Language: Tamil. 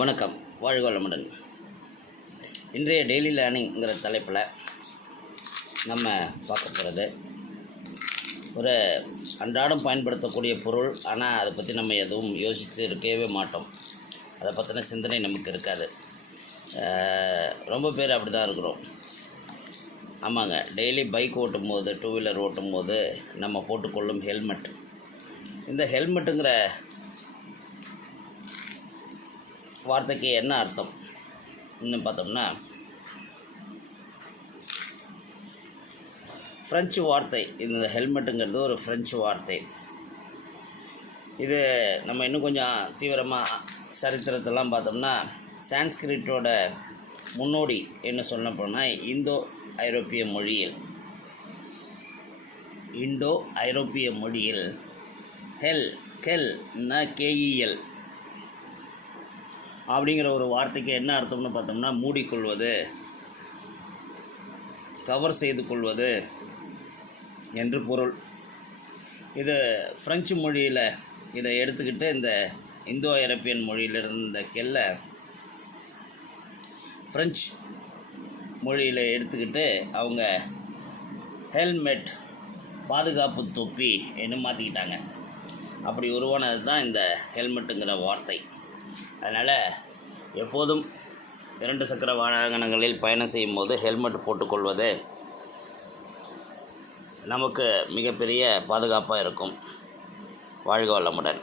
வணக்கம். வாழ்க வளமுடன். இன்றைய டெய்லி லேர்னிங்கிற தலைப்பில் நம்ம பார்க்க போகிறது ஒரு அன்றாடம் பயன்படுத்தக்கூடிய பொருள் ஆனால் அதை பற்றி நம்ம எதுவும் யோசித்து இருக்கவே மாட்டோம். அதை பற்றின சிந்தனை நமக்கு இருக்காது. ரொம்ப பேர் அப்படி தான் இருக்கிறோம். ஆமாங்க டெய்லி பைக் ஓட்டும் போது டூ வீலர் ஓட்டும் போது நம்ம போட்டுக்கொள்ளும் ஹெல்மெட் இந்த ஹெல்மெட்டுங்கிற வார்த்தைக்கு என்ன அர்த்தம்? இன்னும் பார்த்தோம்னா ஃப்ரெஞ்சு வார்த்தை இந்த ஹெல்மெட்டுங்கிறது ஒரு ஃப்ரெஞ்சு வார்த்தை. இது நம்ம இன்னும் கொஞ்சம் தீவிரமாக சரித்திரத்தெல்லாம் பார்த்தோம்னா சான்ஸ்கிரிட்டோட முன்னோடி என்ன சொல்ல போனால் இந்தோ ஐரோப்பிய மொழியில் இண்டோ ஐரோப்பிய மொழியில் ஹெல் கெல்னா கேஇஎல் அப்படிங்கிற ஒரு வார்த்தைக்கு என்ன அர்த்தம்னு பார்த்தோம்னா மூடிக்கொள்வது கவர் செய்து கொள்வது என்று பொருள். இது ஃப்ரெஞ்சு மொழியில் இதை எடுத்துக்கிட்டு இந்த இந்தோ ஐரோப்பியன் மொழியில் இருந்த கெல்ல ஃப்ரெஞ்சு மொழியில் எடுத்துக்கிட்டு அவங்க ஹெல்மெட் பாதுகாப்பு தொப்பி என்று மாற்றிக்கிட்டாங்க அப்படி உருவானது தான் இந்த ஹெல்மெட்டுங்கிற வார்த்தை. அதனால் எப்போதும் இரண்டு சக்கர வாகனங்களில் பயணம் செய்யும்போது ஹெல்மெட் போட்டுக்கொள்வது நமக்கு மிகப்பெரிய பாதுகாப்பாக இருக்கும். வாழ்க வளமுடன்.